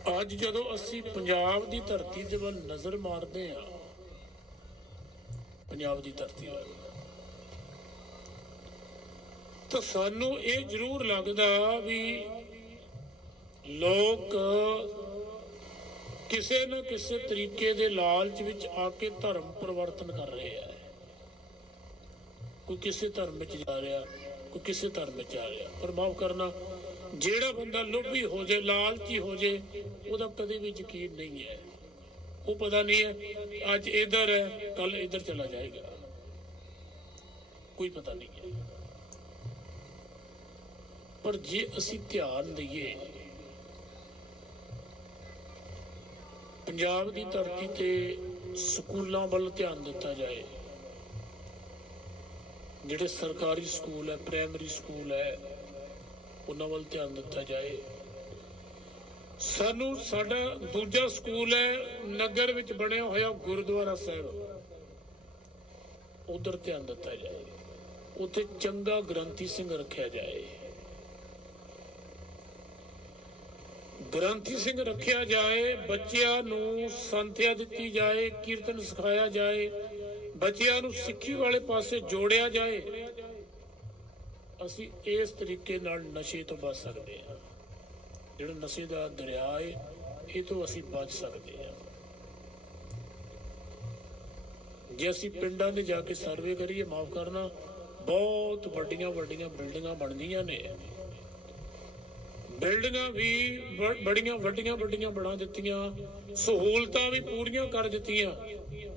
ਅੱਜ ਜਦੋਂ ਅਸੀਂ ਪੰਜਾਬ ਦੀ ਧਰਤੀ ਦੇ ਵੱਲ ਨਜ਼ਰ ਮਾਰਦੇ ਹਾਂ, ਪੰਜਾਬ ਦੀ ਧਰਤੀ ਵੱਲ, ਤਾਂ ਸਾਨੂੰ ਇਹ ਜ਼ਰੂਰ ਲੱਗਦਾ ਵੀ ਲੋਕ ਕਿਸੇ ਨਾ ਕਿਸੇ ਤਰੀਕੇ ਦੇ ਲਾਲਚ ਵਿੱਚ ਆ ਕੇ ਧਰਮ ਪਰਿਵਰਤਨ ਕਰ ਰਹੇ ਆ। ਕੋਈ ਕਿਸੇ ਧਰਮ ਵਿੱਚ ਜਾ ਰਿਹਾ, ਕੋਈ ਕਿਸੇ ਧਰਮ ਵਿੱਚ ਜਾ ਰਿਹਾ। ਪਰ ਮਾਫ ਕਰਨਾ ਜਿਹੜਾ ਬੰਦਾ ਲੋਭੀ ਹੋ ਜੇ, ਲਾਲਚੀ ਹੋ ਜੇ, ਉਹਦਾ ਕਦੇ ਵੀ ਯਕੀਨ ਨਹੀਂ ਹੈ। ਉਹ ਪਤਾ ਨਹੀਂ ਹੈ, ਅੱਜ ਇਧਰ ਹੈ ਕੱਲ ਇਧਰ ਚਲਾ ਜਾਏਗਾ। ਕੋਈ ਪਤਾ ਨਹੀਂ ਹੈ। ਪਰ ਜੇ ਅਸੀਂ ਧਿਆਨ ਦਈਏ, ਪੰਜਾਬ ਦੀ ਧਰਤੀ ਤੇ ਸਕੂਲਾਂ ਵੱਲ ਧਿਆਨ ਦਿੱਤਾ ਜਾਏ, ਜਿਹੜੇ ਸਰਕਾਰੀ ਸਕੂਲ ਹੈ, ਪ੍ਰਾਇਮਰੀ ਸਕੂਲ ਹੈ ਉਹਨਾਂ ਵੱਲ ਧਿਆਨ ਦਿੱਤਾ ਜਾਏ। ਸਾਨੂੰ ਸਾਡਾ ਦੂਜਾ ਸਕੂਲ ਹੈ, ਨਗਰ ਵਿੱਚ ਬਣਿਆ ਹੋਇਆ ਗੁਰਦੁਆਰਾ ਸਾਹਿਬ। ਉਧਰ ਧਿਆਨ ਦਿੱਤਾ ਜਾਏ। ਉੱਥੇ ਚੰਗਾ ਗ੍ਰੰਥੀ ਸਿੰਘ ਰੱਖਿਆ ਜਾਏ। ਗ੍ਰੰਥੀ ਸਿੰਘ ਰੱਖਿਆ ਜਾਏ, ਬੱਚਿਆਂ ਨੂੰ ਸੰਥਿਆ ਦਿੱਤੀ ਜਾਏ, ਕੀਰਤਨ ਸਿਖਾਇਆ ਜਾਏ, ਬੱਚਿਆਂ ਨੂੰ ਸਿੱਖੀ ਵਾਲੇ ਪਾਸੇ ਜੋੜਿਆ ਜਾਏ। ਅਸੀਂ ਇਸ ਤਰੀਕੇ ਨਾਲ ਨਸ਼ੇ ਤੋਂ ਬਚ ਸਕਦੇ ਹਾਂ। ਜਿਹੜਾ ਨਸ਼ੇ ਦਾ ਦਰਿਆ ਹੈ ਇਹ ਤੋਂ ਅਸੀਂ ਬਚ ਸਕਦੇ ਹਾਂ। ਜੇ ਅਸੀਂ ਪਿੰਡਾਂ ਦੇ ਜਾ ਕੇ ਸਰਵੇ ਕਰੀਏ, ਮਾਫ ਕਰਨਾ, ਬਹੁਤ ਵੱਡੀਆਂ ਵੱਡੀਆਂ ਬਿਲਡਿੰਗਾਂ ਬਣਦੀਆਂ ਨੇ। ਬਿਲਡਿੰਗਾਂ ਵੀ, ਬੜੀਆਂ ਵੱਡੀਆਂ ਵੱਡੀਆਂ ਬਣਾ ਦਿੱਤੀਆਂ, ਸਹੂਲਤਾਂ ਵੀ ਪੂਰੀਆਂ ਕਰ ਦਿੱਤੀਆਂ।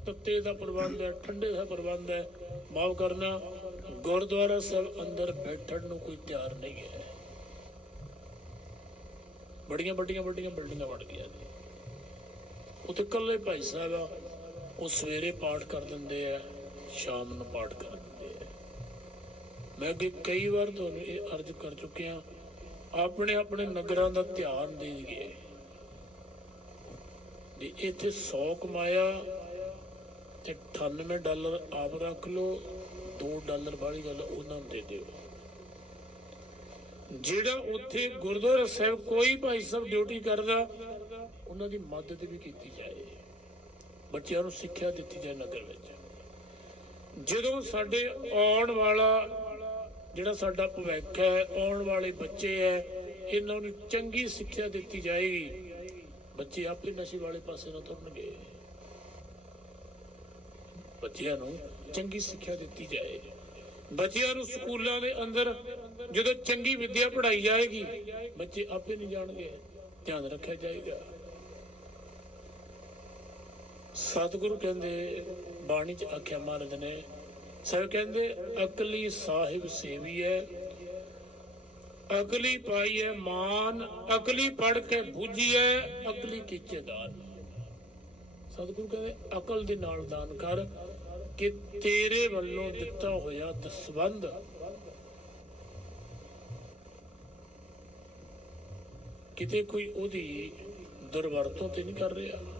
ਤੱਤੇ ਦਾ ਪ੍ਰਬੰਧ ਹੈ, ਠੰਡੇ ਦਾ ਪ੍ਰਬੰਧ ਹੈ, ਮਾਫ ਕਰਨਾ ਗੁਰਦੁਆਰਾ ਸਾਹਿਬ ਅੰਦਰ ਬੈਠਣ ਨੂੰ ਕੋਈ ਤਿਆਰ ਨਹੀਂ ਹੈ। ਬੜੀਆਂ ਵੱਡੀਆਂ ਵੱਡੀਆਂ ਬਿਲਡਿੰਗਾਂ ਬਣ ਗਈਆਂ ਨੇ। ਉੱਥੇ ਇਕੱਲੇ ਭਾਈ ਸਾਹਿਬ ਆ, ਉਹ ਸਵੇਰੇ ਪਾਠ ਕਰ ਦਿੰਦੇ ਆ, ਸ਼ਾਮ ਨੂੰ ਪਾਠ ਕਰ ਦਿੰਦੇ ਆ। ਮੈਂ ਅੱਗੇ ਕਈ ਵਾਰ ਤੁਹਾਨੂੰ ਇਹ ਅਰਜ਼ ਕਰ ਚੁੱਕਿਆ, ਆਪਣੇ ਆਪਣੇ ਨਗਰਾਂ ਦਾ ਧਿਆਨ ਦੇ ਦਈਏ। ਵੀ ਇੱਥੇ 100 ਕਮਾਇਆ ਤੇ 98 ਡਾਲਰ ਆਪ ਰੱਖ ਲਓ 2 ਡਾਲਰ ਵਾਲੀ ਗੱਲ ਉਹਨਾਂ ਨੂੰ ਦੇ ਦਿਓ। ਜਿਹੜਾ ਉੱਥੇ ਗੁਰਦੁਆਰਾ ਸਾਹਿਬ ਕੋਈ ਭਾਈ ਸਾਹਿਬ ਡਿਊਟੀ ਕਰਦਾ, ਉਹਨਾਂ ਦੀ ਮਦਦ ਵੀ ਕੀਤੀ ਜਾਏ। ਬੱਚਿਆਂ ਨੂੰ ਸਿੱਖਿਆ ਦਿੱਤੀ ਜਾਏ ਨਗਰ ਵਿੱਚ। ਜਦੋਂ ਸਾਡੇ ਆਉਣ ਵਾਲਾ ਜਿਹੜਾ ਸਾਡਾ ਭਵਿੱਖ ਹੈ, ਆਉਣ ਵਾਲੇ ਬੱਚੇ ਹੈ, ਇਹਨਾਂ ਨੂੰ ਚੰਗੀ ਸਿੱਖਿਆ ਦਿੱਤੀ ਜਾਏਗੀ। ਬੱਚੇ ਆਪੇ ਨਸ਼ੇ ਵਾਲੇ ਪਾਸੇ ਨਾ ਤੁਰਨਗੇ। ਬੱਚਿਆਂ ਨੂੰ ਚੰਗੀ ਸਿੱਖਿਆ ਦਿੱਤੀ ਜਾਏ। ਬੱਚਿਆਂ ਨੂੰ ਸਕੂਲਾਂ ਦੇ ਅੰਦਰ ਜਦੋਂ ਚੰਗੀ ਵਿੱਦਿਆ ਪੜ੍ਹਾਈ ਜਾਏਗੀ, ਬੱਚੇ ਆਪੇ ਨਹੀਂ ਜਾਣਗੇ। ਧਿਆਨ ਰੱਖਿਆ ਜਾਏਗਾ। ਸਤਿਗੁਰੂ ਕਹਿੰਦੇ, ਬਾਣੀ ਚ ਆਖਿਆ ਮਹਾਰਾਜ ਨੇ ਸਭ ਕਹਿੰਦੇ, ਅਕਲੀ ਸਾਹਿਬ ਸੇਵੀ ਹੈ ਅਕਲੀ ਪਾਈ ਹੈ ਮਾਨ, ਅਕਲੀ ਪੜ ਕੇ ਬੁੱਝੀ ਹੈ ਅਕਲੀ ਕਿਚੇਦਾਨ ਸਤਿਗੁਰੂ ਕਹਿੰਦੇ, ਅਕਲ ਦੇ ਨਾਲ ਦਾਨ ਕਰ ਕਿ ਤੇਰੇ ਵੱਲੋਂ ਦਿੱਤਾ ਹੋਇਆ ਦਸਵੰਦ ਕਿਤੇ ਕੋਈ ਉਹਦੀ ਦੁਰਵਰਤੋਂ ਤੇ ਨਹੀਂ ਕਰ ਰਿਹਾ।